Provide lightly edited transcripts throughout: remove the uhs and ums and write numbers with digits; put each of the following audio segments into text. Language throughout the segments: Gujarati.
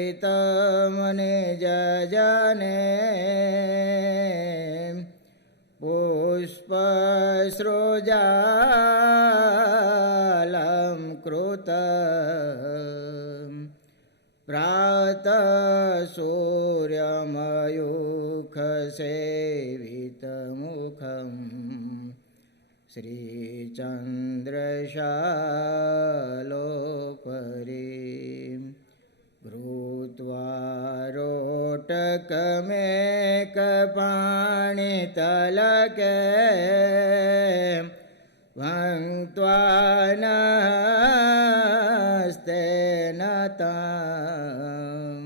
चर्चितमने जजने पुष्पसृजालं कृतं प्रातः सूर्यमयूखसेवितमुखं श्रीचन्द्रशालोपरि भूत्वा रोटकमेकपाणितलके भङ्क्त्वा नस्तेन तां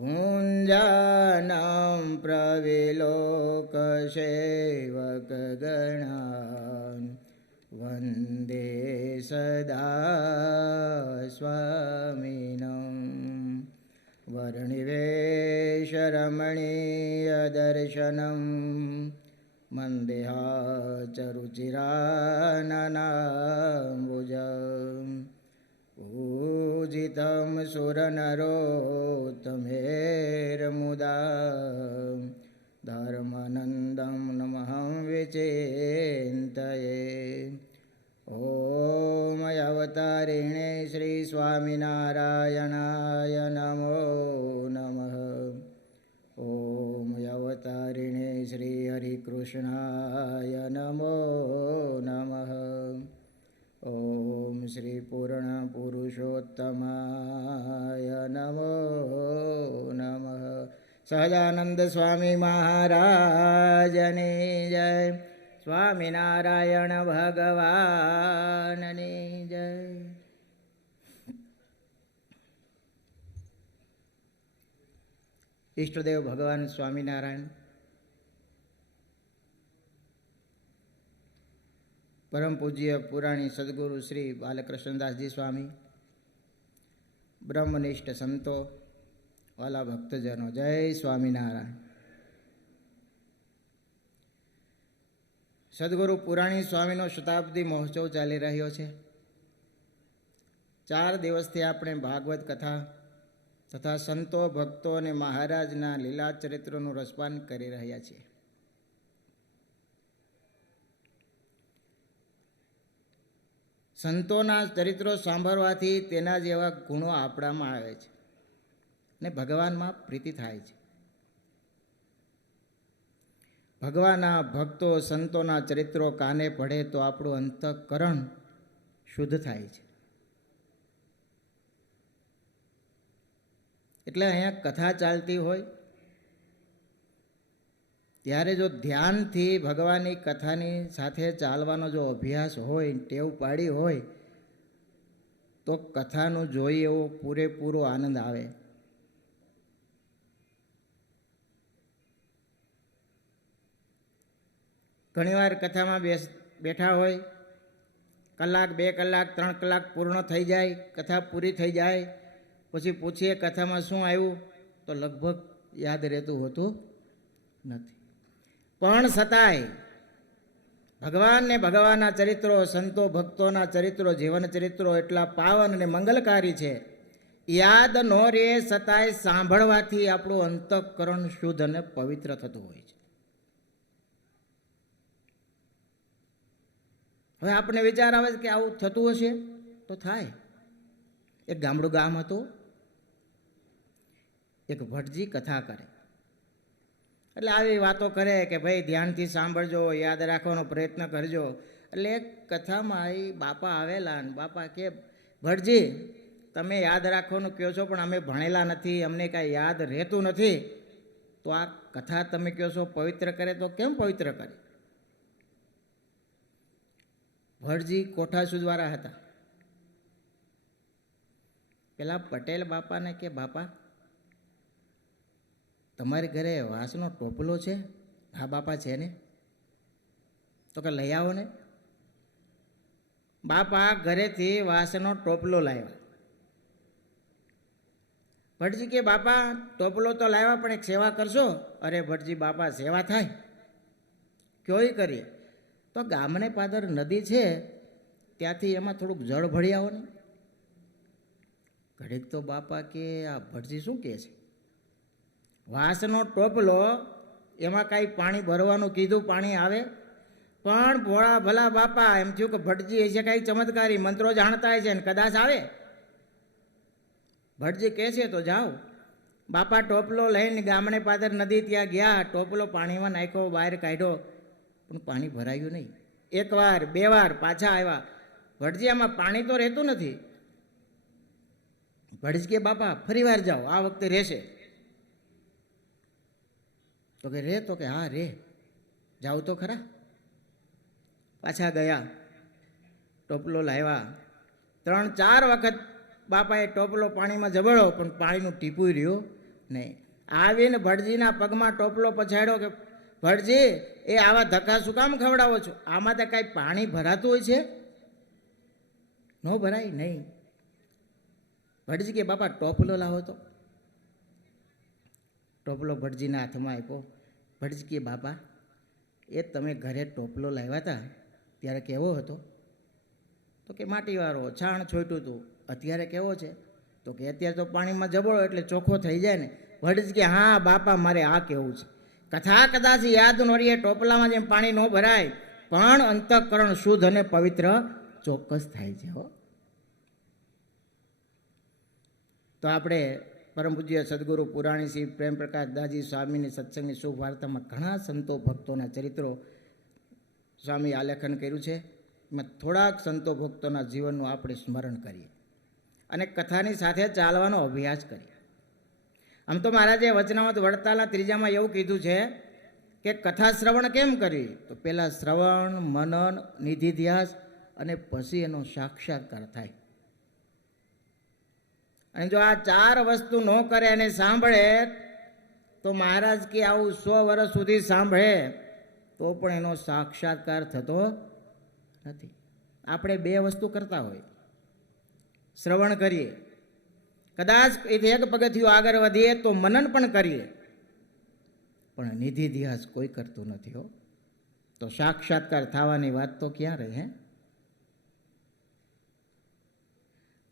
कुञ्जानं प्रविलोकसेवकगणान् वन्दे सदा स्वामिनं वर्णिवेशरमणीयदर्शनं मन्देहाचरुचिराननाम्बुजं पूजितं सुरनरोत्तमेर्मुदा धर्मानन्दं नमहं विचिन्तये। ॐ अवतारिणे श्री स्वामिनारायणाय नमः। નમો નમઃ. ઓમ શ્રી પૂર્ણ પુરુષોત્તમાય નમો નમઃ. સહજાનંદ સ્વામી મહારાજની જય. સ્વામિનારાયણ ભગવાનની જય. ઈષ્ટદેવ ભગવાન સ્વામિનારાયણ, પરમ પૂજ્ય પુરાણી સદગુરુ શ્રી બાલકૃષ્ણદાસજી સ્વામી, બ્રહ્મનિષ્ઠ સંતો, વાલા ભક્તજનો, જય સ્વામિનારાયણ. સદગુરુ પુરાણી સ્વામીનો શતાબ્દી મહોત્સવ ચાલી રહ્યો છે. 4 દિવસથી આપણે ભાગવત કથા તથા સંતો, ભક્તો અને મહારાજના લીલા ચરિત્રોનું રસપાન કરી રહ્યા છીએ. સંતોના ચરિત્રો સાંભળવાથી તેના જેવા ગુણો આપણામાં આવે છે અને ભગવાનમાં પ્રીતિ થાય છે. ભગવાનના ભક્તો સંતોના ચરિત્રો કાને પડે તો આપણું અંતઃકરણ શુદ્ધ થાય છે. એટલે અહીંયા કથા ચાલતી હોય ત્યારે જો ધ્યાનથી ભગવાનની કથાની સાથે ચાલવાનો જો અભ્યાસ હોય, ટેવ પાડી હોય, તો કથાનું જોઈ એવો પૂરેપૂરો આનંદ આવે. ઘણીવાર કથામાં બેઠા હોય, કલાક, 2 કલાક, 3 કલાક પૂર્ણ થઈ જાય, કથા પૂરી થઈ જાય, પછી પૂછીએ કથામાં શું આવ્યું તો લગભગ યાદ રહેતું હોતું નથી. પણ છતાંય ભગવાન ને ભગવાનના ચરિત્રો, સંતો ભક્તોના ચરિત્રો, જીવન ચરિત્રો એટલા પાવન અને મંગલકારી છે. યાદ ન રહે છતાંય સાંભળવાથી આપણું અંતઃકરણ શુદ્ધ અને પવિત્ર થતું હોય છે. હવે આપણે વિચાર આવે કે આવું થતું હશે તો થાય. એક ગામડું ગામ હતું. એક ભટજી કથા કરે એટલે આવી વાતો કરે કે ભાઈ ધ્યાનથી સાંભળજો, યાદ રાખવાનો પ્રયત્ન કરજો. એટલે એક કથામાં આવી બાપા આવેલા અને બાપા કે ભટજી તમે યાદ રાખવાનું કહો છો પણ અમે ભણેલા નથી, અમને કાંઈ યાદ રહેતું નથી, તો આ કથા તમે કહો છો પવિત્ર કરે તો કેમ પવિત્ર કરે? ભટજી કોઠા સુજવારા હતા. પેલા પટેલ બાપાને કે બાપા તમારી ઘરે વાંસનો ટોપલો છે? હા બાપા છે ને. તો કે લઈ આવો ને. બાપા ઘરેથી વાંસનો ટોપલો લાવ્યા. ભટજી કે બાપા ટોપલો તો લાવ્યા પણ એક સેવા કરશો? અરે ભટજી બાપા સેવા થાય, કયોય કરીએ. તો ગામને પાદર નદી છે ત્યાંથી એમાં થોડુંક જળ ભળી આવો ને. ઘડીક તો બાપા કે આ ભટજી શું કહે છે? વાંસનો ટોપલો, એમાં કાંઈ પાણી ભરવાનું કીધું, પાણી આવે. પણ ભોળા ભલા બાપા એમ થયું કે ભટજી હશે કાંઈ ચમત્કારી મંત્રો જાણતા છે ને કદાચ આવે. ભટજી કહે છે તો જાઓ. બાપા ટોપલો લઈને ગામડે પાદર નદી ત્યાં ગયા. ટોપલો પાણીમાં નાખ્યો, બહાર કાઢ્યો, પણ પાણી ભરાયું નહીં. 1 વાર 2 વાર પાછા આવ્યા. ભટજી આમાં પાણી તો રહેતું નથી. ભટજી કે બાપા ફરી વાર જાઓ, આ વખતે રહેશે. તો કે રે? તો કે હા રે, જાઓ તો ખરા. પાછા ગયા, ટોપલો લાવ્યા. 3-4 વખત બાપાએ ટોપલો પાણીમાં જબડ્યો પણ પાણીનું ટીપું રહ્યું નહીં. આવીને ભટજીના પગમાં ટોપલો પછાડ્યો કે ભટજી એ આવા ધક્કા શું કામ ખવડાવો છો? આમાં તો કાંઈ પાણી ભરાતું હોય છે? ન ભરાય નહીં. ભટજી કે બાપા ટોપલો લાવો તો. ટોપલો ભટજીના હાથમાં આપ્યો. ભટજી કે બાપા એ તમે ઘરે ટોપલો લાવ્યા હતા ત્યારે કેવો હતો? તો કે માટીવાળો, છાણ છોટ્યું હતું. અત્યારે કેવો છે? તો કે અત્યારે તો પાણીમાં જબડો એટલે ચોખ્ખો થઈ જાય ને. ભટજી કે હા બાપા મારે આ કહેવું છે. કથા કદાચ યાદ ન રહીએ, ટોપલામાં જેમ પાણી ન ભરાય, પણ અંતઃકરણ શુદ્ધ અને પવિત્ર ચોક્કસ થાય છે. હો તો આપણે પરમ પૂજ્ય સદગુરુ પુરાણી શ્રી પ્રેમ પ્રકાશ દાસજી સ્વામીની સત્સંગની શુભ વાર્તામાં ઘણા સંતો ભક્તોના ચરિત્રો સ્વામી આલેખન કર્યું છે. એમાં થોડાક સંતો ભક્તોના જીવનનું આપણે સ્મરણ કરીએ અને કથાની સાથે ચાલવાનો અભ્યાસ કરીએ. આમ તો મહારાજે વચનામૃત વડતાલના 3માં એવું કીધું છે કે કથા શ્રવણ કેમ કરવી? તો પહેલાં શ્રવણ, મનન, નિધિધ્યાસ અને પછી એનો સાક્ષાત્કાર થાય. અને જો આ 4 વસ્તુ ન કરે અને સાંભળે તો મહારાજ કે આવું 100 વર્ષ સુધી સાંભળે તો પણ એનો સાક્ષાત્કાર થતો નથી. આપણે 2 વસ્તુ કરતા હોય, શ્રવણ કરીએ, કદાચ એક પગથિયું આગળ વધીએ તો મનન પણ કરીએ, પણ નિધિધ્યાસ કોઈ કરતું નથી હો. તો સાક્ષાત્કાર થવાની વાત તો ક્યાં રહે? હે,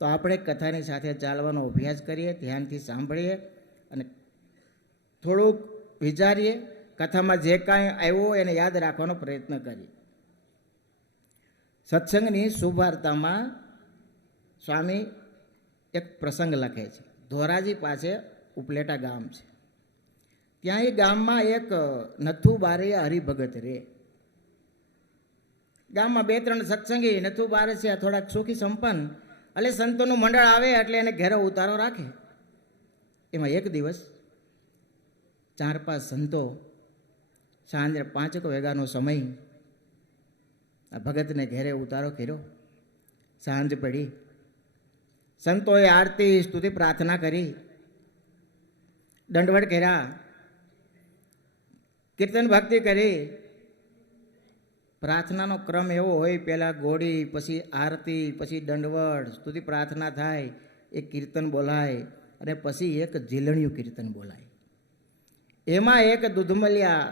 તો આપણે કથાની સાથે ચાલવાનો અભ્યાસ કરીએ, ધ્યાનથી સાંભળીએ અને થોડુંક વિચારીએ, કથામાં જે કાંઈ આવ્યું એને યાદ રાખવાનો પ્રયત્ન કરીએ. સત્સંગની શુભ વાર્તામાં સ્વામી એક પ્રસંગ લખે છે. ધોરાજી પાસે ઉપલેટા ગામ છે. ત્યાં એ ગામમાં એક નથુ બારૈયા હરિભગત રહે. ગામમાં 2-3 સત્સંગી નથુ બારૈયા થોડાક સુખી સંપન્ન, એટલે સંતોનું મંડળ આવે એટલે એને ઘેરો ઉતારો રાખે. એમાં એક દિવસ 4-5 સંતો સાંજે 5 વાગ્યાનો સમય આ ભગતને ઘેરે ઉતારો કર્યો. સાંજ પડી, સંતોએ આરતી સ્તુતિ પ્રાર્થના કરી, દંડવત કર્યા, કીર્તન ભક્તિ કરી. પ્રાર્થનાનો ક્રમ એવો હોય, પહેલાં ગોળી, પછી આરતી, પછી દંડવત સ્તુતિ પ્રાર્થના થાય, એક કીર્તન બોલાય અને પછી એક ઝીલણિયું કીર્તન બોલાય. એમાં એક દૂધમલિયા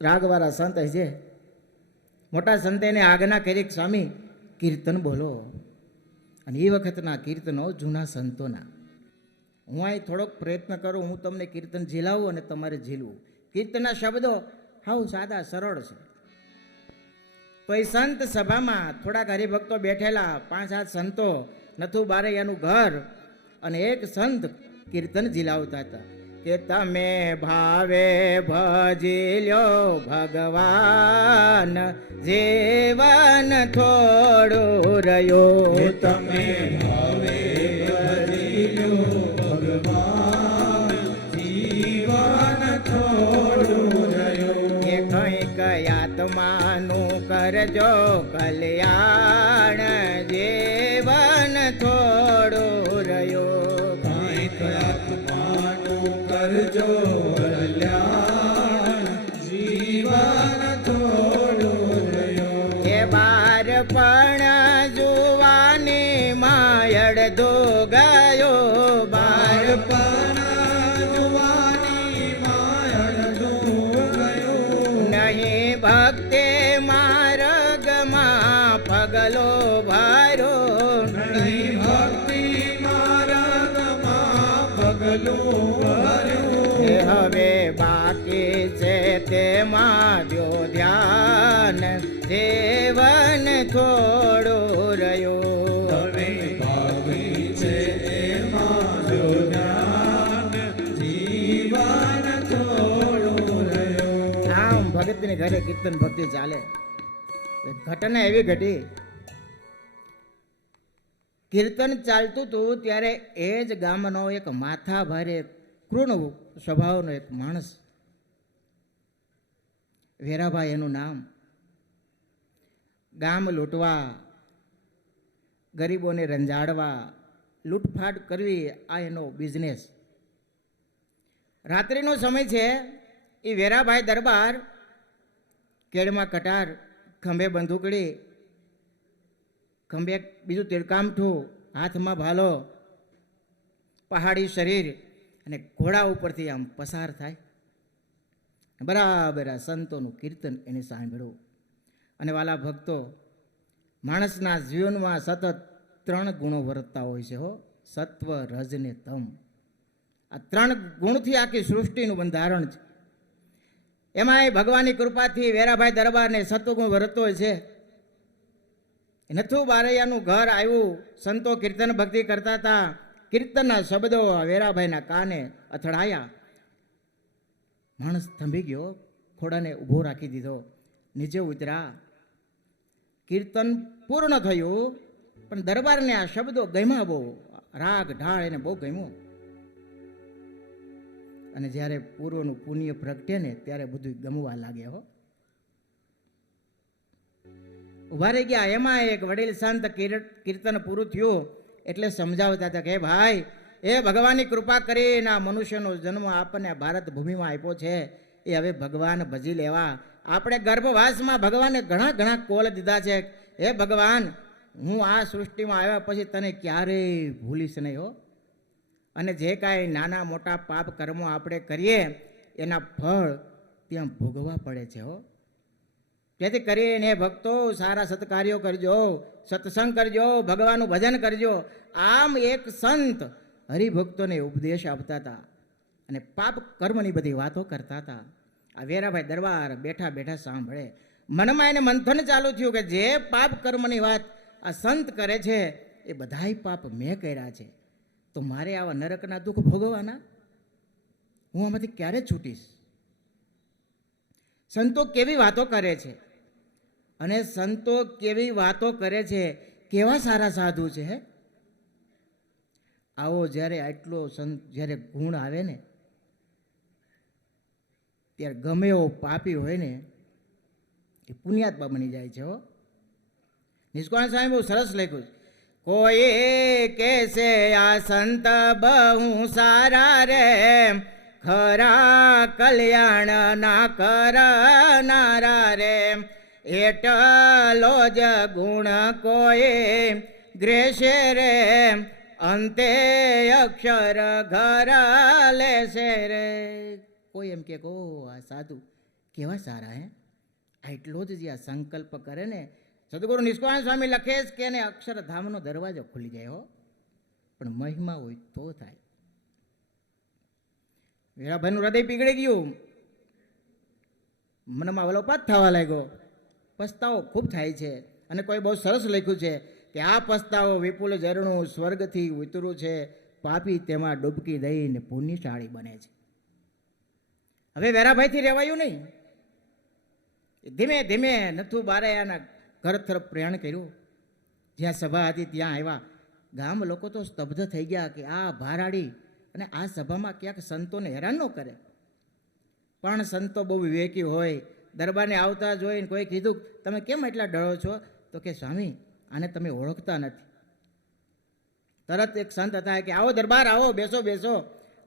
રાગવાળા સંત છે, મોટા સંતે એને આજ્ઞા કરી, સ્વામી કીર્તન બોલો. અને એ વખતના કીર્તનો જૂના સંતોના. હું અહીં થોડોક પ્રયત્ન કરું, હું તમને કીર્તન ઝીલાવું અને તમારે ઝીલવું. કીર્તનના શબ્દો હાવ સાદા સરળ છે. તો એ સંત સભામાં થોડાક હરિભક્તો બેઠેલા, 5-7 સંતો, નથુ બારૈયાનું ઘર, અને એક સંત કીર્તન ઝીલાવતા હતા કે તમે ભાવે ભજી લ્યો ભગવાન, જીવન થોડું રહ્યું. તમે ભાવે ભજી લ્યો ભગવાન, જીવન થોડું રહ્યું. એ કંઈક આત્માનું કરજો કલ્યાણ, જીવન થોડું રહ્યું. કંઈક આત્માનું કરજો કલ્યાણ, જીવન થોડું રહ્યું. એ બાર પણ જુવાની માયડ દો ગયો, બાર પણ જુવાની માયડ દો ગયો. નહીં ભક્તિ માર્ગમાં પગલો ભારો, નહીં ભક્તિ માર્ગમાં પગલો ભારો. હવે બાકી છે તેમાં દ્યો ધ્યાન, જીવન થોડું રહ્યું. હવે બાકી છે એમાં દ્યો ધ્યાન, જીવન થોડું રહ્યું. આમ ભગતની ઘરે કીર્તન ભક્તિ ચાલે. ઘટના એવી ઘટી, કીર્તન ચાલતું હતું ત્યારે એ જ ગામનો એક માથા ભારે કૃણ સ્વભાવનો એક માણસ, વેરાભાઈ એનું નામ, ગામ લૂંટવા, ગરીબોને રંજાડવા, લૂંટફાટ કરવી, આ એનો બિઝનેસ. રાત્રિનો સમય છે. એ વેરાભાઈ દરબાર, કેળમાં કટાર, ખંભે બંદૂકડી, ખંભે બીજું તીરકામઠું, હાથમાં ભાલો, પહાડી શરીર અને ઘોડા ઉપરથી આમ પસાર થાય. બરાબર આ સંતોનું કીર્તન એને સાંભળ્યું. અને વાલા ભક્તો, માણસના જીવનમાં સતત 3 ગુણો વર્તતા હોય છે હો, સત્વ, રજ ને તમ. આ 3 ગુણથી આખી સૃષ્ટિનું બંધારણ છે. એમાંય ભગવાનની કૃપાથી વેરાભાઈ દરબારને સત્વગુણ વર્તતો હોય છે. નથુ બારૈયાનું ઘર આવ્યું, સંતો કીર્તન ભક્તિ કરતા હતા. કીર્તનના શબ્દો વેરાભાઈના કાને અથડાયા. માણસ થંભી ગયો, ખોડાને ઊભો રાખી દીધો નીચે ઉતર્યા. કીર્તન પૂર્ણ થયું, પણ દરબારને આ શબ્દો ગમ્યા બહુ, રાગ ઢાળ એને બહુ ગમ્યો. અને જ્યારે પૂર્વનું પુણ્ય પ્રગટે ને ત્યારે બધું ગમવા લાગે હો. ઉભા રહી ગયા. એમાં એક વડીલ સંત કીર્તન પૂરું થયું એટલે સમજાવતા હતા કે ભાઈ, એ ભગવાનની કૃપા કરીને આ મનુષ્યનો જન્મ આપણને ભારત ભૂમિમાં આપ્યો છે, એ હવે ભગવાન ભજી લેવા. આપણે ગર્ભવાસમાં ભગવાને ઘણા ઘણા કોલ દીધા છે. હે ભગવાન, હું આ સૃષ્ટિમાં આવ્યા પછી તને ક્યારેય ભૂલીશ નહીં હો. અને જે કાંઈ નાના મોટા પાપ કર્મો આપણે કરીએ એના ફળ ત્યાં ભોગવવા પડે છે હો. જેથી કરીને ભક્તો સારા સત્કાર્યો કરજો, સત્સંગ કરજો, ભગવાનનું ભજન કરજો. આમ એક સંત હરિભક્તોને ઉપદેશ આપતા હતા અને પાપ કર્મની બધી વાતો કરતા હતા. આ વેરાભાઈ દરબાર બેઠા બેઠા સાંભળે. મનમાં એને મંથન ચાલુ થયું કે જે પાપ કર્મની વાત આ સંત કરે છે એ બધાય પાપ મેં કર્યા છે, તો મારે આવા નરકના દુઃખ ભોગવવાના? હું આમાંથી ક્યારે છૂટીશ? સંતો કેવી વાતો કરે છે, અને સંતો કેવી વાતો કરે છે, કેવા સારા સાધુ છે. આવો જ્યારે આટલો સંત જ્યારે ગુણ આવે ને ત્યારે ગમે એવો પાપી હોય ને એ પુણ્યાત્મા બની જાય છે હો. નિષ્કાળ સ્વામી બહુ સરસ લખ્યું. કોઈ કેસે આ સંત બહુ સારા રે, ખરા કલ્યાણ ના કરનારા રે, એટલો જ ગુણ કોઈ ગ્રેશે રે, અંતે અક્ષર ઘર લેશે રે. કોઈ એમ કે આ સાધુ કેવા સારા હે, એટલો જ જે આ સંકલ્પ કરે ને. સદગુરુ નિષ્કાળ સ્વામી લખે છે કે એને અક્ષરધામનો દરવાજો ખુલી જાય હો, પણ મહિમા હોય તો થાય. વેરાભાઈનું હૃદય પીગળી ગયું, મનમાં વલોપાત થવા લાગ્યો. પસ્તાવો ખૂબ થાય છે. અને કોઈ બહુ સરસ લખ્યું છે કે આ પસ્તાવો વિપુલ ઝરણું સ્વર્ગથી ઉતર્યું છે, પાપી તેમાં ડૂબકી દઈને પુણ્યશાળી બને છે. હવે વેરાભાઈથી રહેવાયું નહીં. ધીમે ધીમે નથુ બારૈયાના ઘર તરફ પ્રયાણ કર્યું. જ્યાં સભા હતી ત્યાં આવ્યા. ગામ લોકો તો સ્તબ્ધ થઈ ગયા કે આ ભારાડી અને આ સભામાં ક્યાંક સંતોને હેરાન ન કરે. પણ સંતો બહુ વિવેકી હોય. દરબારને આવતા જોઈને કોઈ કીધું, તમે કેમ એટલા ડરો છો? તો કે સ્વામી, આને તમે ઓળખતા નથી. તરત એક સંત હતા કે આવો દરબાર, આવો, બેસો બેસો.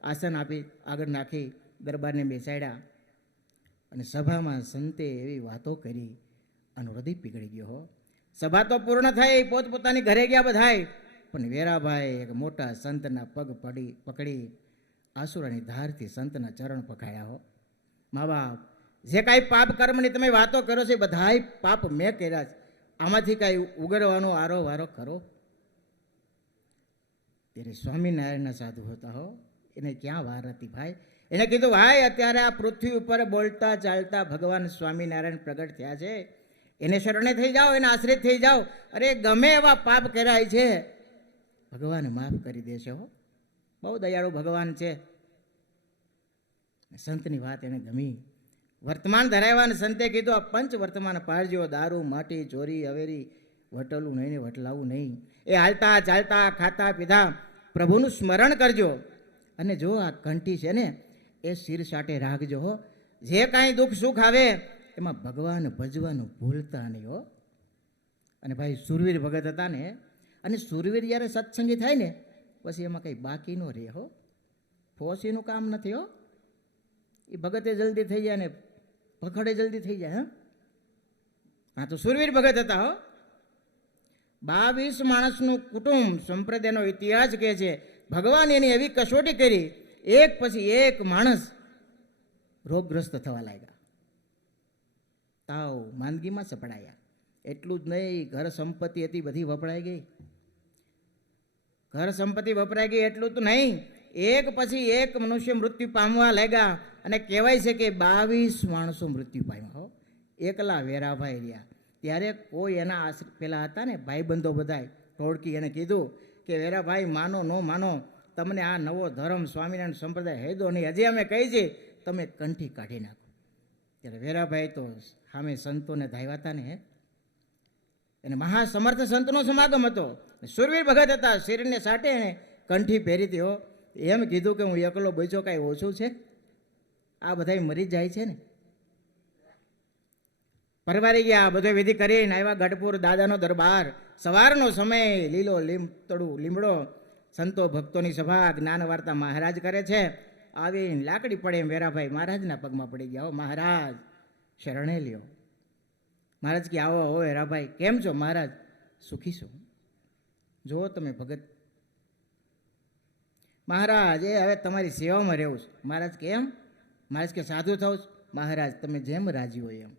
આસન આપી આગળ નાખી દરબારને બેસાડ્યા. અને સભામાં સંતે એવી વાતો કરી અને હૃદય પીગળી ગયો હો. સભા તો પૂર્ણ થઈ, પોતપોતાની ઘરે ગયા બધાય. પણ વેરાભાઈ એક મોટા સંતના પગ પકડી આસુરાની ધારથી સંતના ચરણ પખાડ્યા હો. મા બાપ, જે કાંઈ પાપ કર્મની તમે વાતો કરો છો બધાય પાપ મેં કર્યા છે, આમાંથી કાંઈ ઉગરવાનો આરો વારો કરો? ત્યારે સ્વામિનારાયણના સાધુ હતા હો. એને ક્યાં વાર હતી ભાઈ? એને કીધું, ભાઈ અત્યારે આ પૃથ્વી ઉપર બોલતા ચાલતા ભગવાન સ્વામિનારાયણ પ્રગટ થયા છે, એને શરણે થઈ જાઓ, એને આશ્રિત થઈ જાઓ. અરે ગમે એવા પાપ કરાય છે ભગવાન માફ કરી દેશે હો. બહુ દયાળુ ભગવાન છે. સંતની વાત એને ગમી. વર્તમાન ધરાવવાને સંતે કીધું, આ પંચ વર્તમાન પાળજો, દારૂ, માટી, ચોરી, અવેરી, વટલું નહીં ને વટલાવું નહીં. એ હાલતા ચાલતા ખાતા પીધા પ્રભુનું સ્મરણ કરજો. અને જો આ કંઠી છે ને એ શિર સાટે રાખજો હો. જે કાંઈ દુઃખ સુખ આવે એમાં ભગવાન ભજવાનું ભૂલતા નહીં હો. અને ભાઈ સુરવીર ભગત હતા ને, અને સુરવીર જ્યારે સત્સંગી થાય ને પછી એમાં કંઈ બાકી ન રહે હો. ફોસીનું કામ નથી હો. એ ભગતે જલ્દી થઈ જાય ને પખડે જલ્દી થઈ જાય. હા તો સુરવીર ભગત હતા હો. 22 માણસનું કુટુંબ સંપ્રદાયનો ઇતિહાસ કહે છે. ભગવાન એની એવી કસોટી કરી, એક પછી એક માણસ રોગગ્રસ્ત થવા લાગ્યા, તાવ માંદગીમાં સપડાયા. એટલું જ નહીં, ઘર સંપત્તિ હતી બધી વપરાઈ ગઈ. ઘર સંપત્તિ વપરાઈ ગઈ એટલું તો નહીં, એક પછી એક મનુષ્ય મૃત્યુ પામવા લાગ્યા. અને કહેવાય છે કે 22 માણસો મૃત્યુ પામ્યા હો. એકલા વેરાભાઈ રહ્યા. ત્યારે કોઈ એના પેલા હતા ને ભાઈબંધો બધાય ટોળકી, એને કીધું કે વેરાભાઈ માનો ન માનો, તમને આ નવો ધર્મ સ્વામિનારાયણ સંપ્રદાય હેદો નહીં, હજી અમે કહી છીએ તમે કંઠી કાઢી નાખો. ત્યારે વેરાભાઈ તો સામે સંતોને ધાવ્યા હતા ને, એને મહાસમર્થ સંતનો સમાગમ હતો. સુરવીર ભગત હતા, શરીરને સાટે એને કંઠી પહેરી હતી. એમ કીધું કે હું એકલો બચ્યો, કાંઈ ઓછું છે? આ બધા મરી જાય છે ને. પરવારી ગયા, બધો વિધિ કરીને આવ્યા ગઢપુર દાદાનો દરબાર. સવારનો સમય, લીલો લીમતળું લીમડો, સંતો ભક્તોની સભા, જ્ઞાન વાર્તા મહારાજ કરે છે. આવીને લાકડી પડે એમ વેરાભાઈ મહારાજના પગમાં પડી ગયા. મહારાજ શરણે લ્યો. મહારાજ કે આવો હો વેરાભાઈ, કેમ છો મહારાજ? સુખી છો? જુઓ તમે ભગત. મહારાજ એ હવે તમારી સેવામાં રહેવું છે. મહારાજ કેમ? મહારાજ કે સાધુ થાવ. મહારાજ તમે જેમ રાજી હોય એમ.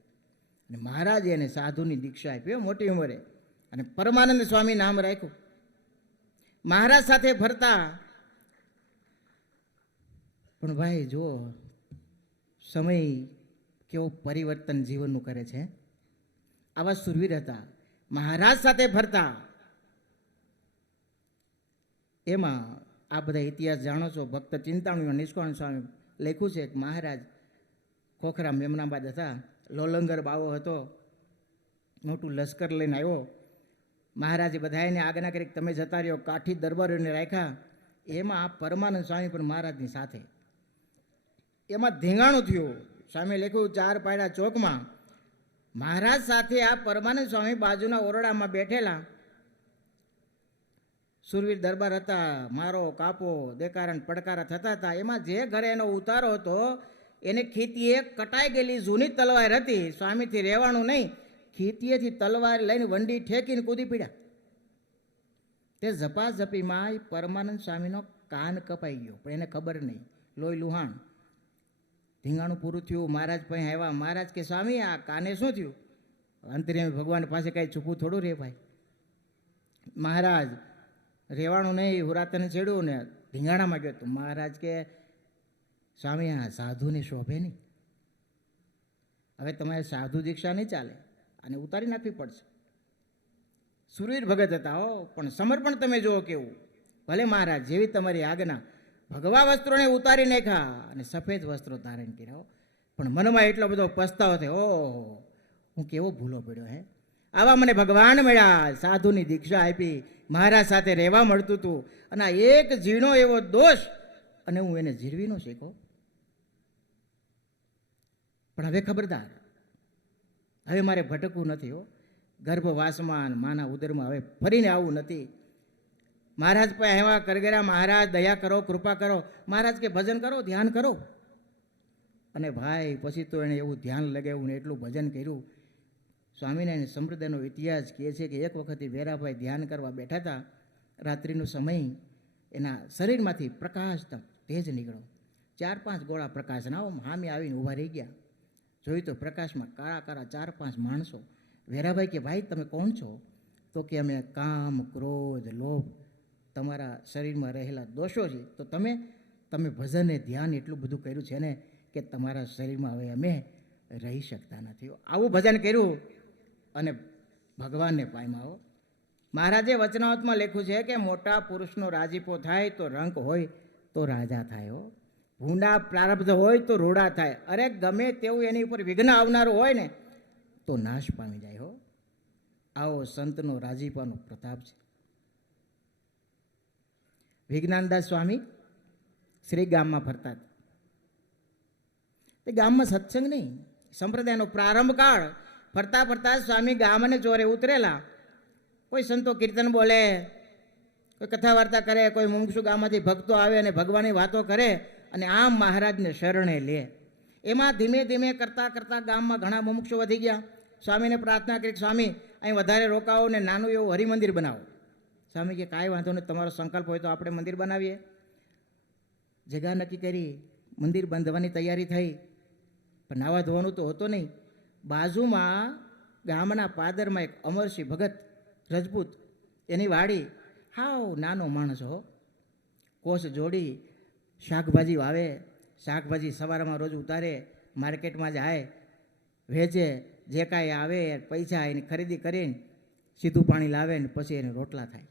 અને મહારાજે એને સાધુની દીક્ષા આપી મોટી ઉંમરે, અને પરમાનંદ સ્વામી નામ રાખ્યું. મહારાજ સાથે ફરતા. પણ ભાઈ જો સમય કેવો પરિવર્તન જીવનનું કરે છે. આવા સુરવીર હતા, મહારાજ સાથે ફરતા. એમાં આ બધા ઇતિહાસ જાણો છો. ભક્ત ચિંતામણીમાં નિષ્કાળ સ્વામી લખ્યું છે કે મહારાજ ખોખરા મેમનાબાદ હતા, લોલંગર બાવો હતો, મોટું લશ્કર લઈને આવ્યો. મહારાજે બધાને આજ્ઞા કરી તમે જતા રહ્યો, કાઠી દરબારીઓને રાખ્યા. એમાં આ પરમાનંદ સ્વામી પણ મહારાજની સાથે. એમાં ધીંગાણું થયું. સ્વામી લખ્યું 4 પાયડા ચોકમાં મહારાજ સાથે આ પરમાનંદ સ્વામી બાજુના ઓરડામાં બેઠેલા. સુરવીર દરબાર હતા, મારો કાપો દેકારણ પડકારા થતા હતા. એમાં જે ઘરે એનો ઉતારો હતો એને ખીતીએ કટાઈ ગયેલી જૂની તલવાર હતી. સ્વામીથી રહેવાનું નહીં, ખીતીએથી તલવાર લઈને વંડી ઠેકીને કૂદી પડ્યા. તે ઝપાઝપીમાં પરમાનંદ સ્વામીનો કાન કપાઈ ગયો, પણ એને ખબર નહીં. લોહી લુહાણ. ધીંગાણું પૂરું થયું. મહારાજ પાસે આવ્યા. મહારાજ કે સ્વામી આ કાને શું થયું? અંતર્યામી ભગવાન પાસે કાંઈ છૂપું થોડું રહે ભાઈ. મહારાજ રહેવાનું નહીં, હુરાતને છેડ્યું ને ધીંગાણામાં ગયો. તો મહારાજ કે સ્વામી આ સાધુને શોભે નહીં, હવે તમારે સાધુ દીક્ષા નહીં ચાલે, અને ઉતારી નાખવી પડશે. સુરવીર ભગત હતા હો, પણ સમર્પણ તમે જુઓ કેવું. ભલે મહારાજ જેવી તમારી આજ્ઞા. ભગવા વસ્ત્રોને ઉતારી નાખ્યા અને સફેદ વસ્ત્રો ધારણ કર્યા. પણ મનમાં એટલો બધો પસ્તાવો થયો, ઓહો હું કેવો ભૂલો પડ્યો હે. આવા મને ભગવાન મળ્યા, સાધુની દીક્ષા આપી, મહારાજ સાથે રહેવા મળતું હતું, અને આ એક ઝીણો એવો દોષ અને હું એને જીરવી ન શીખો. પણ હવે ખબરદાર, હવે મારે ભટકવું નથી હો. ગર્ભવાસમાં માના ઉદરમાં હવે ફરીને આવવું નથી. મહારાજ પાસે આવ્યા કરગરા, મહારાજ દયા કરો, કૃપા કરો. મહારાજ કે ભજન કરો, ધ્યાન કરો. અને ભાઈ પછી તો એણે એવું ધ્યાન લગાવ્યું ને એટલું ભજન કર્યું. સ્વામિનારાયણ સંપ્રદાયનો ઇતિહાસ કહે છે કે એક વખત વેરાભાઈ ધ્યાન કરવા બેઠા હતા. રાત્રિનો સમય, એના શરીરમાંથી પ્રકાશ તેજ નીકળ્યો. 4-5 ગોળા પ્રકાશના હામે આવીને ઊભા રહી ગયા. જોયું તો પ્રકાશમાં કાળા કાળા 4-5 માણસો. વેરાભાઈ કે ભાઈ તમે કોણ છો? તો કે અમે કામ, ક્રોધ, લોભ, તમારા શરીરમાં રહેલા દોષો છે. તો તમે ભજન ધ્યાન એટલું બધું કર્યું છે ને કે તમારા શરીરમાં હવે અમે રહી શકતા નથી. આવું ભજન કર્યું અને ભગવાનને પામ્યા. મહારાજે વચનાવતમાં લખ્યું છે કે મોટા પુરુષનો રાજીપો થાય તો રંક હોય તો રાજા થાય હો. ભૂંડા પ્રારબ્ધ હોય તો રૂડા થાય. અરે ગમે તેવું એની ઉપર વિઘ્ન આવનારું હોય ને તો નાશ પામી જાય હો. આવો સંતનો રાજીપાનો પ્રતાપ છે. વિજ્ઞાનદાસ સ્વામી શ્રી ગામમાં ફરતા હતા. તે ગામમાં સત્સંગ નહીં, સંપ્રદાયનો પ્રારંભ કાળ. ફરતા ફરતા સ્વામી ગામને ચોરે ઉતરેલા. કોઈ સંતો કીર્તન બોલે, કોઈ કથા વાર્તા કરે, કોઈ મુમુક્ષુ ગામમાંથી ભક્તો આવે અને ભગવાનની વાતો કરે અને આમ મહારાજને શરણે લે. એમાં ધીમે ધીમે કરતાં કરતાં ગામમાં ઘણા મુમુક્ષુ વધી ગયા. સ્વામીને પ્રાર્થના કરી, સ્વામી અહીં વધારે રોકાવો ને નાનું એવું હરિમંદિર બનાવો. સ્વામી કે કાંઈ વાંધો નહીં, તમારો સંકલ્પ હોય તો આપણે મંદિર બનાવીએ. જગ્યા નક્કી કરી, મંદિર બાંધવાની તૈયારી થઈ. પણ નાવા ધોવાનું તો હતો નહીં. બાજુમાં ગામના પાદરમાં એક અમરસિંહ ભગત રજપૂત, એની વાડી. હાવ નાનો માણસ હો. કોષ જોડી શાકભાજી વાવે, શાકભાજી સવારમાં રોજ ઉતારે, માર્કેટમાં જાય, વેચે, જે કાંઈ આવે પૈસા એની ખરીદી કરીને સીધું પાણી લાવે ને પછી એને રોટલા થાય.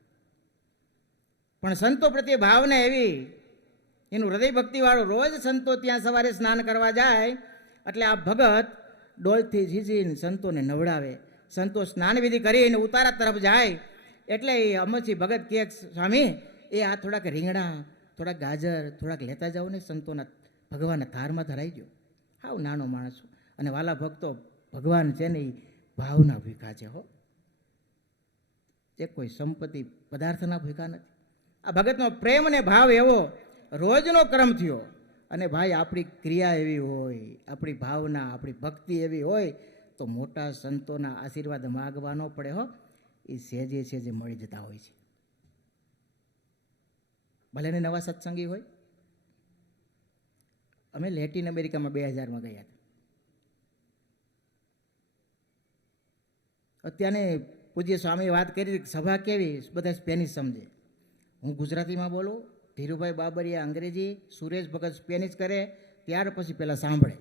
પણ સંતો પ્રત્યે ભાવના એવી, એનું હૃદય ભક્તિવાળું. રોજ સંતો ત્યાં સવારે સ્નાન કરવા જાય એટલે આ ભગત ડોલથી ઝીઝીને સંતોને નવડાવે. સંતો સ્નાન વિધિ કરીને ઉતારા તરફ જાય એટલે એ અમરસિંહ ભગત કહે, સ્વામી એ આ થોડાક રીંગણા, થોડાક ગાજર, થોડાક લેતા જાઓ ને, સંતોના ભગવાનના થારમાં ધરાઈ ગયો. હાવ નાનો માણસ. અને વાલા ભક્તો, ભગવાન છે ને એ ભાવના ભૂખા છે હો, એ કોઈ સંપત્તિ પદાર્થના ભૂખા નથી. આ ભગતનો પ્રેમ અને ભાવ એવો રોજનો ક્રમ થયો. અને ભાઈ આપણી ક્રિયા એવી હોય, આપણી ભાવના, આપણી ભક્તિ એવી હોય તો મોટા સંતોના આશીર્વાદ માગવા ન પડે હો, એ સહેજે સહેજે મળી જતા હોય છે. ભલે ને નવા સત્સંગી હોય. અમે લેટિન અમેરિકામાં 2000માં ગયા હતા. અત્યારે પૂજ્ય સ્વામીએ વાત કરી, સભા કેવી, બધા સ્પેનિશ સમજે. હું ગુજરાતીમાં બોલું, ધીરુભાઈ બાબરિયા અંગ્રેજી, સુરેશ ભગત સ્પેનિશ કરે, ત્યાર પછી પહેલાં સાંભળે.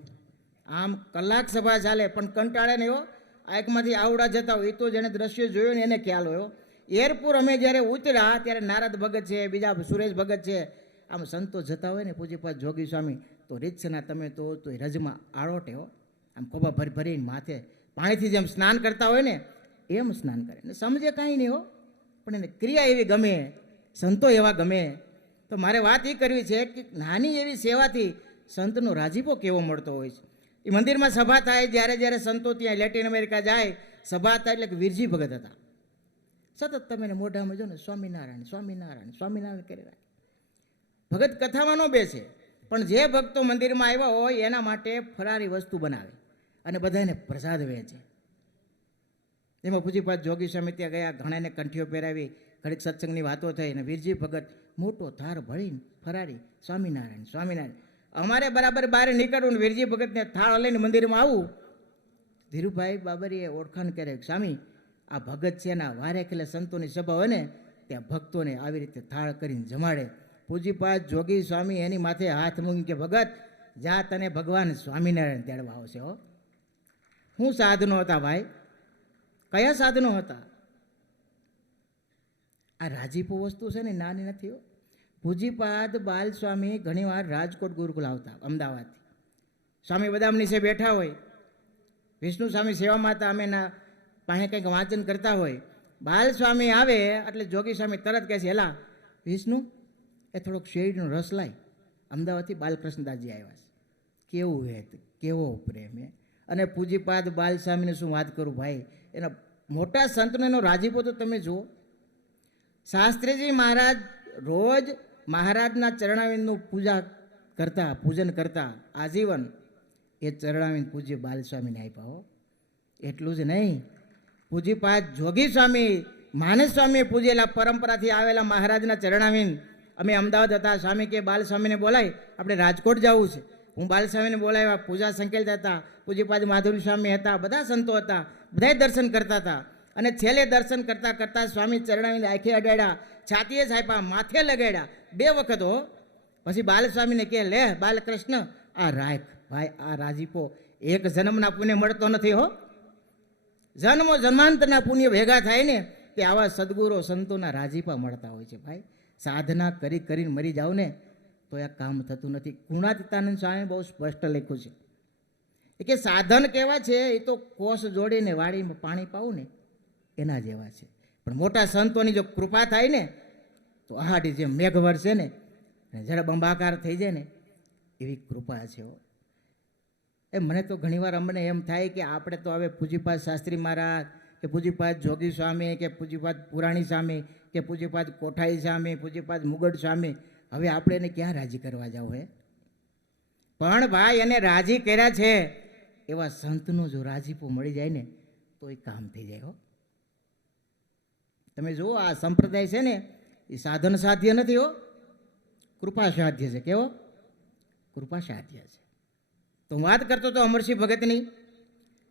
આમ કલાક સભા ચાલે પણ કંટાળે નહીં હો. આંખમાંથી આવડા જતા હોય, એ તો જેને દ્રશ્ય જોયું ને એને ખ્યાલ હોય. એરપુર અમે જ્યારે ઉતર્યા ત્યારે નારદ ભગત છે, બીજા સુરેશ ભગત છે, આમ સંતો જતા હોય ને પૂજ્યપાદ જોગી સ્વામી, તો રીતસરના તમે તો રજમાં આળોટે હો, આમ ખોબા ભરીને માથે પાણીથી જેમ સ્નાન કરતા હોય ને એમ સ્નાન કરે. ને સમજે કાંઈ નહીં હો, પણ એને ક્રિયા એવી ગમે, સંતો એવા ગમે. તો મારે વાત એ કરવી છે કે નાની એવી સેવાથી સંતનો રાજીપો કેવો મળતો હોય છે. એ મંદિરમાં સભા થાય, જ્યારે સંતો ત્યાં લેટિન અમેરિકા જાય, સભા થાય એટલે વીરજી ભગત હતા. સતત તમે મોઢામાં જો ને સ્વામિનારાયણ સ્વામિનારાયણ સ્વામિનારાયણ કરી રાખે. ભગત કથામાં ન બેસે, પણ જે ભક્તો મંદિરમાં આવ્યા હોય એના માટે ફરારી વસ્તુ બનાવે અને બધાને પ્રસાદ વહેંચે. એમાં પૂજ્યપાદ જોગી સ્વામી ત્યાં ગયા, ઘણાને કંઠીઓ પહેરાવી, ઘડીક સત્સંગની વાતો થઈ, અને વીરજી ભગત મોટો થાર ભળીને ફરારી સ્વામિનારાયણ સ્વામિનારાયણ. અમારે બરાબર બહાર નીકળવું ને વીરજી ભગતને થાળ લઈને મંદિરમાં આવું, ધીરુભાઈ બાબરીએ ઓળખાણ કરે, સ્વામી આ ભગત છે એના વારે ખેલે સંતોની સભા હોય ને ત્યાં ભક્તોને આવી રીતે થાળ કરીને જમાડે. પૂજ્યપાદ જોગી સ્વામી એની માથે હાથ મૂકી કે ભગત જા, તને ભગવાન સ્વામિનારાયણ તેડવા આવશે હો. શું સાધનો હતા ભાઈ, કયા સાધનો હતા? આ રાજીપો વસ્તુ છે ને નાની નથી હો. પૂજ્યપાદ બાલ સ્વામી ઘણીવાર રાજકોટ ગુરુકુલ આવતા અમદાવાદથી. સ્વામી બદામ નીચે બેઠા હોય, વિષ્ણુ સ્વામી સેવામાં હતા, અમે ના પાસે કંઈક વાંચન કરતા હોય, બાલ સ્વામી આવે એટલે જોગી સ્વામી તરત કહે છે, હેલા વિષ્ણુ એ થોડોક શેરડીનો રસ લાય. અમદાવાદથી બાલકૃષ્ણદાસજી આવ્યા છે. કેવું હેત, કેવો પ્રેમ હે. અને પૂજ્યપાદ બાલ સ્વામીને શું વાત કરું ભાઈ, એના મોટા સંતનો એનો રાજીપો તો તમે જુઓ. શાસ્ત્રીજી મહારાજ રોજ મહારાજના ચરણાવિંદનું પૂજન કરતા આજીવન. એ ચરણાવિંદ પૂજ્ય બાલ સ્વામીને આપ્યા હો. એટલું જ નહીં, પૂજ્યપાદ જોગી સ્વામી માનસ સ્વામીએ પૂજેલા પરંપરાથી આવેલા મહારાજના ચરણાવિંદ. અમે અમદાવાદ હતા, સ્વામી કે બાલ સ્વામીને બોલાય, આપણે રાજકોટ જવું છે. હું બાલ સ્વામીને બોલાવ્યા, પૂજા સંકેલતા હતા, પૂજ્યપાદ માધુરી સ્વામી હતા, બધા સંતો હતા, બધાય દર્શન કરતા હતા. અને છેલ્લે દર્શન કરતાં કરતાં સ્વામી ચરણાવિંદ આંખે અડાડ્યા, છાતીએ છાપ્યા, માથે લગાડ્યા 2 વખત હો. પછી બાલ સ્વામીને કહે, લે બાલકૃષ્ણ આ રાખ ભાઈ, આ રાજીપો એક જન્મના પુણ્ય મળતો નથી હો. જન્મો જન્માંતરના પુણ્ય ભેગા થાય ને તે આવા સદગુરો સંતોના રાજીપા મળતા હોય છે ભાઈ. સાધના કરીને મરી જાવ ને તો આ કામ થતું નથી. ગુણાતીતાનંદ સ્વામી બહુ સ્પષ્ટ લખ્યું છે કે સાધન કેવા છે, એ તો કોષ જોડીને વાડીમાં પાણી પાવું ને એના જેવા છે. પણ મોટા સંતોની જો કૃપા થાય ને તો આહાડી જેમ મેઘ વરસે ને જરા બંબાકાર થઈ જાય ને એવી કૃપા છે. મને તો ઘણીવાર અમને એમ થાય કે આપણે તો હવે પૂજ્યપાદ શાસ્ત્રી મહારાજ કે પૂજ્યપાદ જોગી સ્વામી કે પૂજ્યપાદ પુરાણી સ્વામી કે પૂજ્યપાદ કોઠાઈ સ્વામી, પૂજ્યપાદ મુગટ સ્વામી, હવે આપણે એને ક્યાં રાજી કરવા જાવ હે? પણ ભાઈ એને રાજી કર્યા છે એવા સંતનો જો રાજીપો મળી જાય ને તો એ કામ થઈ જાય હો. તમે જુઓ આ સંપ્રદાય છે ને એ સાધન સાધ્ય નથી હો, કૃપા સાધ્ય છે. કેવો? કૃપા સાધ્ય છે. તો હું વાત કરતો હતો અમરસિંહ ભગતની.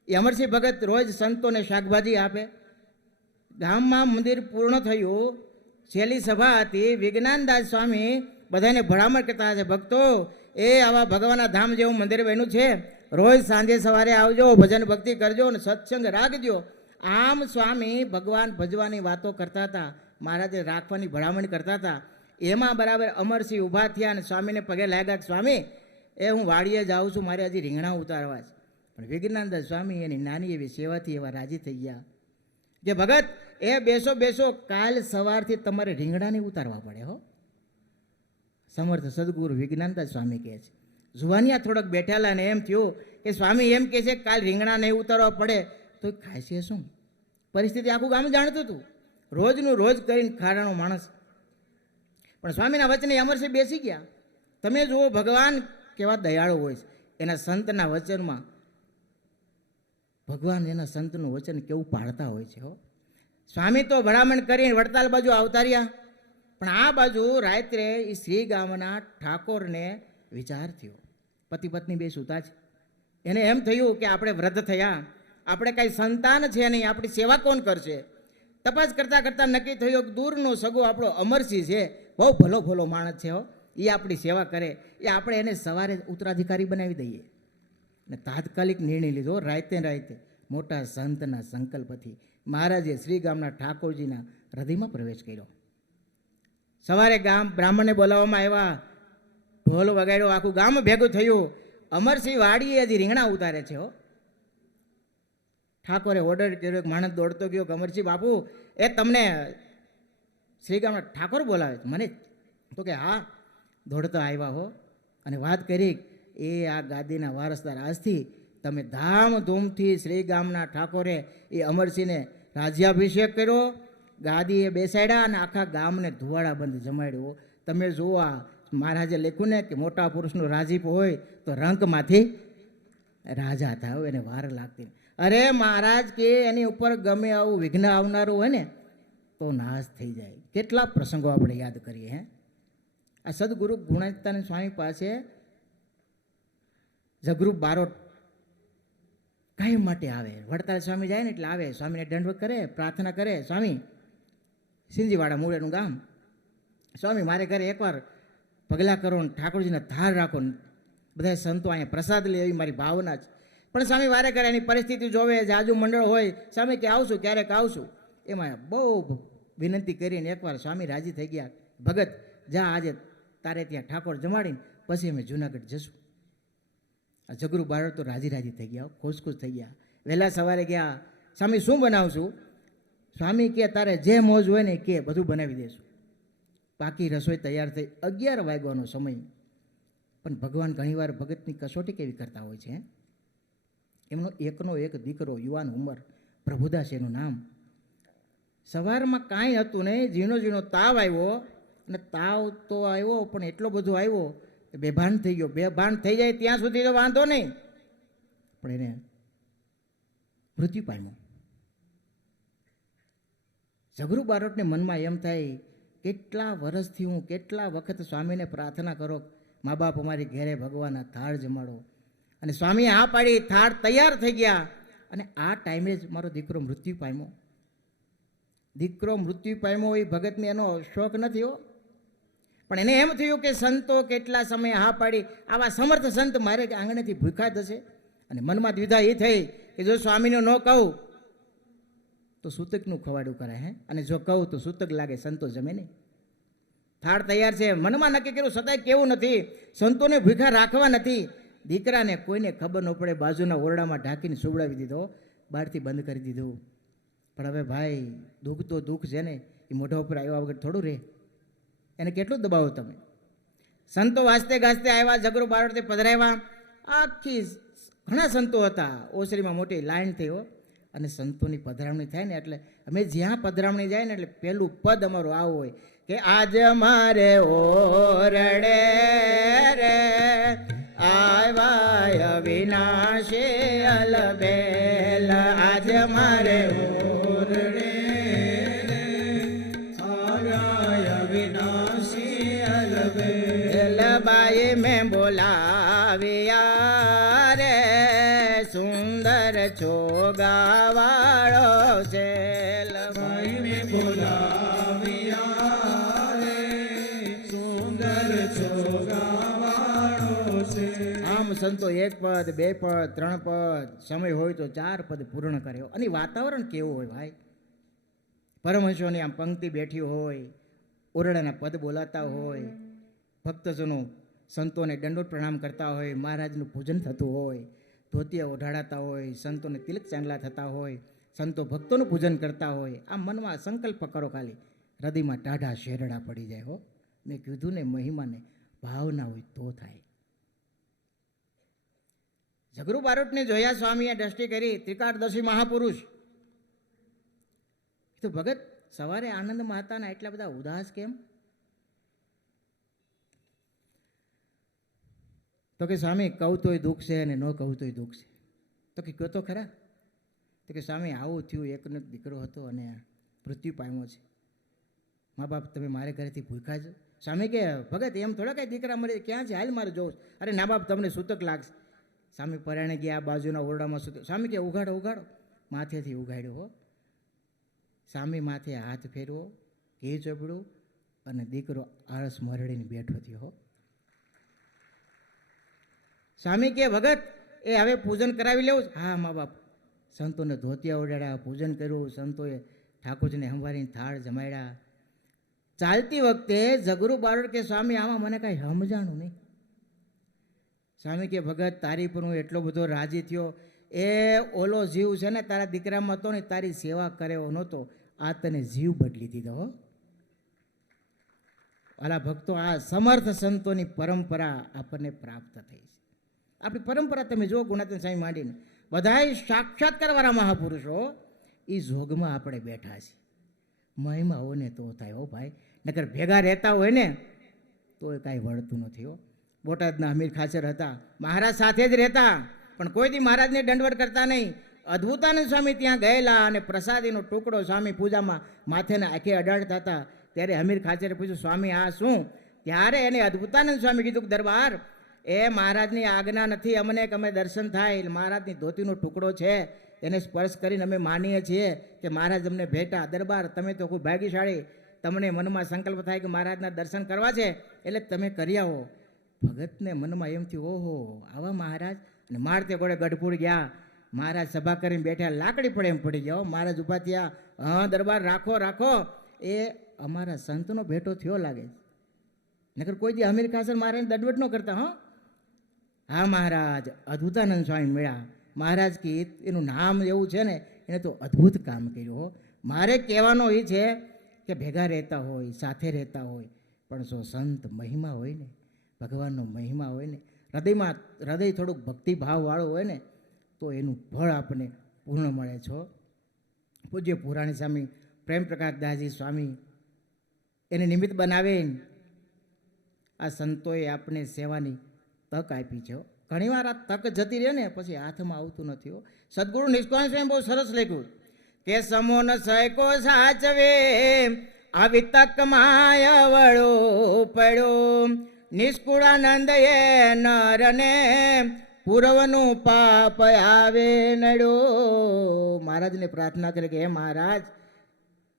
એ અમરસિંહ ભગત રોજ સંતોને શાકભાજી આપે. ગામમાં મંદિર પૂર્ણ થયું, છેલ્લી સભા હતી, વિજ્ઞાનદાસ સ્વામી બધાને ભલામણ કરતા છે, ભક્તો એ આવા ભગવાનના ધામ જેવું મંદિર બન્યું છે, રોજ સાંજે સવારે આવજો, ભજન ભક્તિ કરજો અને સત્સંગ રાખજો. આમ સ્વામી ભગવાન ભજવાની વાતો કરતા હતા, મહારાજે રાખવાની ભલામણ કરતા હતા. એમાં બરાબર અમરસિંહ ઊભા થયા અને સ્વામીને પગે લાગ્યા, સ્વામી એ હું વાડીએ જાઉં છું, મારે હજી રીંગણા ઉતારવા છે. પણ વિજ્ઞાનદાસ સ્વામી એની નાની એવી સેવાથી એવા રાજી થઈ ગયા કે ભગત એ બેસો બેસો, કાલ સવારથી તમારે રીંગણા નહીં ઉતારવા પડે હો. સમર્થ સદગુરુ વિજ્ઞાનદાસ સ્વામી કહે છે. જુવાનિયા થોડાક બેઠેલા ને એમ થયું કે સ્વામી એમ કહે છે કાલ રીંગણા નહીં ઉતારવા પડે તો ખાય છે શું? પરિસ્થિતિ આખું ગામ જાણતું હતું, રોજનું રોજ કરીને ખાડાનો માણસ. પણ સ્વામીના વચને અમરસિંહ બેસી ગયા. તમે જુઓ ભગવાન કેવા દયાળુ હોય છે. એના સંતના વચનમાં ભગવાન એના સંતનું વચન કેવું પાળતા હોય છે હો. સ્વામી તો ભલામણ કરીને વડતાલ બાજુ આવતા રહ્યા, પણ આ બાજુ રાત્રે એ શ્રી ગામના ઠાકોરને વિચાર થયો. પતિ પત્ની બે સૂતા છે. એને એમ થયું કે આપણે વૃદ્ધ થયા, આપણે કાંઈ સંતાન છે નહીં, આપણી સેવા કોણ કરશે? તપાસ કરતાં કરતાં નક્કી થયું કે દૂરનો સગો આપણો અમરસિંહ છે, બહુ ભલો ભલો માણસ છે હો, એ આપણી સેવા કરે, એ આપણે એને સવારે ઉત્તરાધિકારી બનાવી દઈએ. અને તાત્કાલિક નિર્ણય લીધો. રાતે મોટા સંતના સંકલ્પથી મહારાજે શ્રી ગામના ઠાકોરજીના હૃદયમાં પ્રવેશ કર્યો. સવારે ગામ બ્રાહ્મણને બોલાવવામાં આવ્યા, ઢોલ વગાડ્યો, આખું ગામ ભેગું થયું. અમરસિંહ વાડીએ હજી રીંગણા ઉતારે છે હો. ઠાકોરે ઓર્ડર કર્યો, એક માણસ દોડતો ગયો કે અમરસિંહ બાપુ એ તમને શ્રી ગામના ઠાકોર બોલાવે છે. મને તો કે હા. દોડતા આવ્યા હો અને વાત કરી, એ આ ગાદીના વારસદાર, આજથી તમે ધામધૂમથી શ્રી ગામના ઠાકોરે એ અમરસિંહને રાજ્યાભિષેક કર્યો, ગાદીએ બેસાડ્યા અને આખા ગામને ધુવાડા બંધ જમાડ્યો. તમે જુઓ, આ મહારાજે લખ્યું ને કે મોટા પુરુષનું રાજીપ હોય તો રંકમાંથી રાજા થાય, એને વાર લાગતી. અરે મહારાજ કે એની ઉપર ગમે આવું વિઘ્ન આવનારું હોય ને તો નાશ થઈ જાય. કેટલા પ્રસંગો આપણે યાદ કરીએ. હે, આ સદગુરુ ગુણાતીતાનંદ સ્વામી પાસે જગરૂ બારોટ કાંઈ માટે આવે. વડતાલ સ્વામી જાય ને એટલે આવે, સ્વામીને દંડવત કરે, પ્રાર્થના કરે. સ્વામી, સિંજીવાડા મૂળેનું ગામ, સ્વામી મારે ઘરે એકવાર પગલાં કરો ને ઠાકોરજીને ધાર રાખો ને બધા સંતો અહીંયા પ્રસાદ લે, એવી મારી ભાવના છે. પણ સ્વામી વારે કરે એની પરિસ્થિતિ જોવે, જાજુ મંડળ હોય, સ્વામી કે આવશું, ક્યારેક આવશું. એમાં બહુ વિનંતી કરીને એકવાર સ્વામી રાજી થઈ ગયા. ભગત જા, આજે તારે ત્યાં ઠાકોર જમાડીને પછી અમે જુનાગઢ જશું. આ જગરૂ બાળક તો રાજી થઈ ગયા, ખુશ થઈ ગયા. વહેલા સવારે ગયા. સ્વામી શું બનાવશું? સ્વામી કે તારે જે મોજ હોય ને કે બધું બનાવી દેશું. પાકી રસોઈ તૈયાર થઈ. 11 વાગ્યાનો સમય. પણ ભગવાન ઘણીવાર ભગતની કસોટી કેવી કરતા હોય છે. એમનો એકનો એક દીકરો, યુવાન ઉંમર, પ્રભુદાસ એનું નામ. સવારમાં કાંઈ હતું નહીં, ઝીણો ઝીણો તાવ આવ્યો. અને તાવ તો આવ્યો પણ એટલો બધો આવ્યો કે બેભાન થઈ ગયો. બેભાન થઈ જાય ત્યાં સુધી તો વાંધો નહીં, પણ એને મૃત્યુ પામ્યો. જગરૂ બારોટને મનમાં એમ થાય, કેટલા વર્ષથી હું કેટલા વખત સ્વામીને પ્રાર્થના કરો, મા બાપ અમારી ઘેરે ભગવાનના થાળ જમાડો, અને સ્વામીએ આ પાડી, થાળ તૈયાર થઈ ગયા. અને આ ટાઈમે જ મારો દીકરો મૃત્યુ પામ્યો. દીકરો મૃત્યુ પામ્યો એ ભગતને એનો શોખ નથી હો, પણ એને એમ થયું કે સંતો કેટલા સમય હા પાડી, આવા સમર્થ સંત મારે આંગણેથી ભૂખા થશે. અને મનમાં દ્વિધા એ થઈ કે જો સ્વામીનું ન કહું તો સૂતકનું ખવાડું કરાય. હે, અને જો કહું તો સૂતક લાગે, સંતો જમે નહીં. થાળ તૈયાર છે, મનમાં નક્કી કર્યું, છતાંય કેવું નથી, સંતોને ભૂખા રાખવા નથી. દીકરાને કોઈને ખબર ન પડે, બાજુના ઓરડામાં ઢાંકીને સુવડાવી દીધો, બહારથી બંધ કરી દીધું. પણ હવે ભાઈ, દુઃખ તો દુઃખ છે ને, એ મોઢા ઉપર આવ્યા વગર થોડું રહે. એને કેટલું દબાવો તમે. સંતો વાંચતે ગાજતે આવ્યા, જગરૂ બારોટે પધરાવ્યા. આખી ઘણા સંતો હતા, ઓસરીમાં મોટી લાઈન થઈ હો. અને સંતોની પધરામણી થાય ને એટલે અમે જ્યાં પધરામણી જાય ને એટલે પહેલું પદ અમારું આવું હોય કે આજ મારે ઓરડે રે આવ્યા અવિનાશી અલબેલ, આજ મારે ઓરડે આવ્યા અવિનાશી અલબેલ, બાઈ મેં બોલાવ્યા રે સુંદર છોગાવાળો છે, બાઈ મેં બોલાવ્યા રે સુંદર છોગાવાળો છે. આમ સંતો 1 પદ 2 પદ 3 પદ, સમય હોય તો 4 પદ પૂર્ણ કર્યો. અને વાતાવરણ કેવું હોય ભાઈ, પરમહંસોની આમ પંક્તિ બેઠી હોય, ઓરડાના પદ બોલાતા હોય, ભક્તજનો સંતોને દંડોત પ્રણામ કરતા હોય, મહારાજનું પૂજન થતું હોય, ધોતિયા ઓઢાડાતા હોય, સંતોને તિલક ચાંદલા થતા હોય, સંતો ભક્તોનું પૂજન કરતા હોય, આ મનમાં સંકલ્પ કરો, ખાલી હૃદયમાં ટાઢા શેરડા પડી જાય. હો, મેં કીધું ને, મહિમાને ભાવના હોય તો થાય. ઝઘરુ બારોટને જોયા સ્વામીએ દ્રષ્ટિ કરી, ત્રિકાળદર્શી મહાપુરુષ. તો ભગત સવારે આનંદમાં હતા ને એટલા બધા ઉદાસ કેમ? તો કે સ્વામી, કહું તોય દુઃખ છે અને ન કહું તોય દુઃખ છે. તો કે કહો તો ખરા. તો કે સ્વામી, આવું થયું, એકનો દીકરો હતો અને મૃત્યુ પામ્યો છે. મા બાપ તમે મારે ઘરેથી ભૂખ્યા છો. સ્વામી કે ભગત એમ થોડા કાંઈ દીકરા મરે, ક્યાં છે, હાલ મારે જોઉં. અરે ના બાપ, તમને સૂતક લાગશે. સ્વામી પરાણે ગયા, બાજુના ઓરડામાં સૂતક. સ્વામી કે ઉઘાડો ઉઘાડો. માથેથી ઉઘાડ્યો. હો, સ્વામી માથે હાથ ફેરવો, ઘી ચોપડું અને દીકરો આળસ મરડીને બેઠો થયો. હો, સ્વામી કે ભગત એ હવે પૂજન કરાવી લેવું. હા મા બાપ. સંતોને ધોતિયા ઓઢાડ્યા, પૂજન કર્યું, સંતોએ ઠાકોરજીને હંવારીને થાળ જમાડ્યા. ચાલતી વખતે ઝઘરુ બારોટ કે સ્વામી, આમાં મને કાંઈ સમજાણું નહીં. સ્વામી કે ભગત, તારી પર હું એટલો બધો રાજી થયો. એ ઓલો જીવ છે ને તારા દીકરામાં હતો ને, તારી સેવા કરે એવો નહોતો, આ તને જીવ બદલી દીધો. હો, વાલા ભક્તો, આ સમર્થ સંતોની પરંપરા આપણને પ્રાપ્ત થઈ છે. આપણી પરંપરા તમે જુઓ, ગુણાતીત સ્વામી માંડીને બધાય સાક્ષાત્કારવાળા મહાપુરુષો, એ જોગમાં આપણે બેઠા છીએ. મહિમા હોય ને તો થાય. હો ભાઈ, નકર ભેગા રહેતા હોય ને તો એ કાંઈ વળતું નથી. હો, બોટાદના અમીર ખાચર હતા, મહારાજ સાથે જ રહેતા, પણ કોઈ દી મહારાજને દંડવટ કરતા નહીં. અદ્ભુતાનંદ સ્વામી ત્યાં ગયેલા અને પ્રસાદીનો ટુકડો સ્વામી પૂજામાં માથેને આંખે અડાડતા હતા. ત્યારે અમીર ખાચરે પૂછ્યું, સ્વામી આ શું? ત્યારે એને અદ્ભુતાનંદ સ્વામી કીધું કે દરબાર, એ મહારાજની આજ્ઞા નથી અમને કે અમે દર્શન થાય. મહારાજની ધોતીનો ટુકડો છે, એને સ્પર્શ કરીને અમે માનીએ છીએ કે મહારાજ અમને ભેટા. દરબાર, તમે તો ખૂબ ભાગ્યશાળી, તમને મનમાં સંકલ્પ થાય કે મહારાજના દર્શન કરવા છે, એટલે તમે કરી આવો. ભગતને મનમાં એમ થયું, ઓહો આવા મહારાજ. અને મારતે ઘોડે ગઢપુર ગયા. મહારાજ સભા કરીને બેઠા, લાકડી પડે એમ પડી ગયા. મહારાજ ઊભા થયા, હા દરબાર રાખો રાખો, એ અમારા સંતનો ભેટો થયો લાગે. નકર કોઈ દી અમીર ખાસર મહારાજને દંડવટ ન કરતા. હા મહારાજ, અદ્ભુતાનંદ સ્વામી મળ્યા. મહારાજ કે એનું નામ એવું છે ને, એને તો અદ્ભુત કામ કર્યું. હો, મારે કહેવાનો એ છે કે ભેગા રહેતા હોય, સાથે રહેતા હોય, પણ જો સંત મહિમા હોય ને, ભગવાનનો મહિમા હોય ને, હૃદયમાં હૃદય થોડુંક ભક્તિભાવવાળું હોય ને, તો એનું ફળ આપણને પૂર્ણ મળે છે. પૂજ્ય પુરાણી સ્વામી પ્રેમ પ્રકાશ દાસજી સ્વામી એને નિમિત્ત બનાવીને આ સંતોએ આપણે સેવાની તક આપી છે. ઘણીવાર આ તક જતી રહે ને પછી હાથમાં આવતું નથી. હો, સદગુરુ નિષ્કાળ સ્વામી બહુ સરસ લખ્યું કે સમો ન સયકો સાચવે આવી તક માય વળો પડ્યો. નિષ્કુળાનંદ એ નરને પૂર્વનું પાપ આવે નડ્યો. મહારાજને પ્રાર્થના કરી કે હે મહારાજ,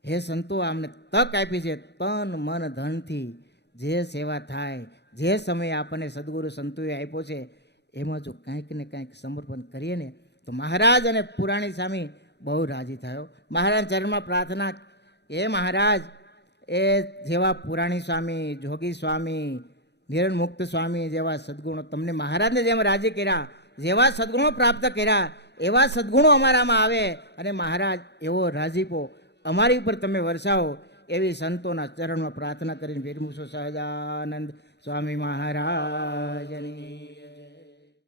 હે સંતો, આમને તક આપી છે, તન મન ધનથી જે સેવા થાય, જે સમય આપણને સદગુરુ સંતોએ આપ્યો છે, એમાં જો કાંઈક ને કાંઈક સમર્પણ કરીએ ને તો મહારાજ અને પુરાણી સ્વામી બહુ રાજી થયો. મહારાજ ચરણમાં પ્રાર્થના, એ મહારાજ, એ જેવા પુરાણી સ્વામી, જોગી સ્વામી, નિરણ મુક્ત સ્વામી જેવા સદગુણો તમને મહારાજને જેમ રાજી કર્યા, જેવા સદગુણો પ્રાપ્ત કર્યા, એવા સદગુણો અમારામાં આવે અને મહારાજ એવો રાજીપો અમારી ઉપર તમે વરસાવો, એવી સંતોના ચરણમાં પ્રાર્થના કરીને વિરમું છું. સહજાનંદ સ્વામી મહારાજની